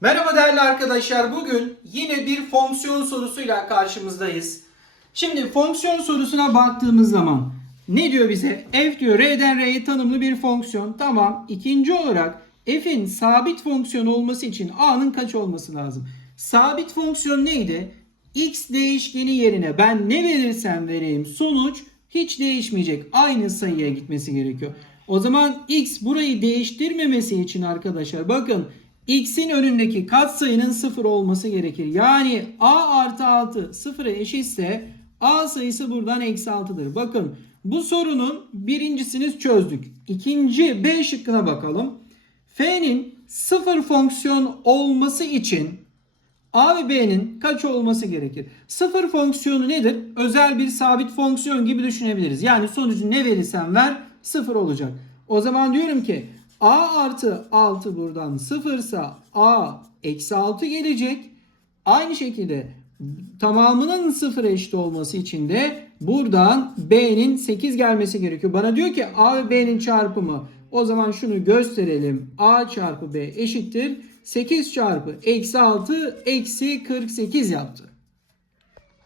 Merhaba değerli arkadaşlar. Bugün yine bir fonksiyon sorusuyla karşımızdayız. Şimdi fonksiyon sorusuna baktığımız zaman ne diyor bize? F diyor R'den R'ye tanımlı bir fonksiyon. Tamam. İkinci olarak F'in sabit fonksiyon olması için A'nın kaç olması lazım? Sabit fonksiyon neydi? X değişkeni yerine ben ne verirsem vereyim sonuç hiç değişmeyecek. Aynı sayıya gitmesi gerekiyor. O zaman X burayı değiştirmemesi için arkadaşlar bakın x'in önündeki katsayının 0 olması gerekir. Yani a artı 6 0'a eşitse a sayısı buradan eksi 6'dır. Bakın bu sorunun birincisini çözdük. İkinci B şıkkına bakalım. F'nin 0 fonksiyon olması için A ve B'nin kaç olması gerekir? Sıfır fonksiyonu nedir? Özel bir sabit fonksiyon gibi düşünebiliriz. Yani sonucu ne verirsen ver sıfır olacak. O zaman diyorum ki A artı 6 buradan sıfırsa A eksi 6 gelecek. Aynı şekilde tamamının sıfır eşit olması için de buradan B'nin 8 gelmesi gerekiyor. Bana diyor ki A ve B'nin çarpımı. O zaman şunu gösterelim. A çarpı B eşittir. 8 çarpı eksi 6 eksi 48 yaptı.